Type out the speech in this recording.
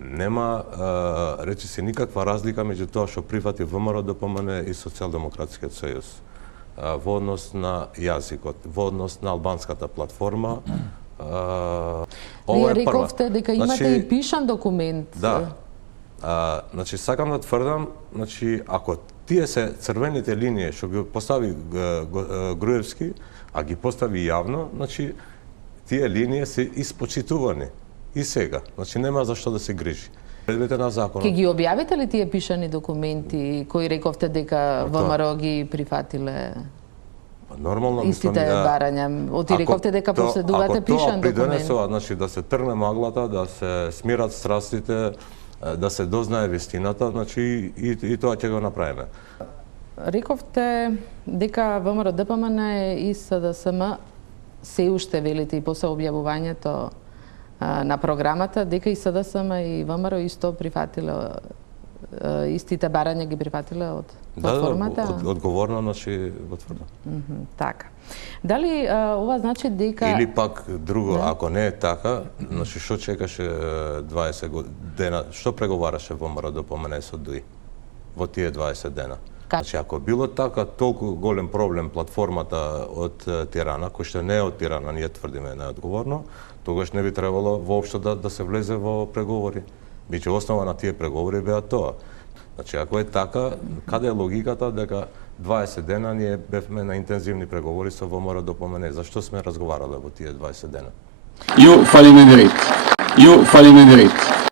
Нема, речи се, никаква разлика меѓу тоа што прифати ВМРО ДПМН и Социјалдемократскиот сојуз во однос на јазикот, во однос на албанската платформа. Вие рековте дека имате и пишан документ. Да. Значи, сакам да тврдам, значи, ако тие се црвените линии што ги постави Груевски, а ги постави јавно, значи, тие линии се испочитувани. И сега, значи нема за што да се грижи. Предмете на законот. Ке ги објавите ли тие пишани документи кои рековте дека ВМРО ги прифатиле? Нормално, истите барања. Оти рековте дека последувате пишан документ. Ако тоа придонесува, значи да се трне маглата, да се смират страстите, да се дознае вистината, значи и тоа ќе го направиме. Рековте дека ВМРО ДПМН и СДСМ се уште велите и после објавувањето на програмата, дека и СДСМ и ВМРО исто прифатиле истите барања ги прифатиле од платформата? Да, одговорно, значи го тврдам. Така. Дали ова значи дека... Или пак друго, ако не е така, значи што чекаше 20 дена, што преговараше ВМРО ДПМН со ДУИ во тие 20 дена? Значи, ако било така толку голем проблем платформата од Тирана, кој што не е од Тирана, ние тврдиме неодговорно, тогаш не би требало воопшто да се влезе во преговори. Биче основа на тие преговори беа тоа. Значи, ако е така, каде е логиката дека 20 дена ние бевме на интензивни преговори со ВМРО ДПМН? Зашто сме разговарале во тие 20 дена? Io fallimento diritto.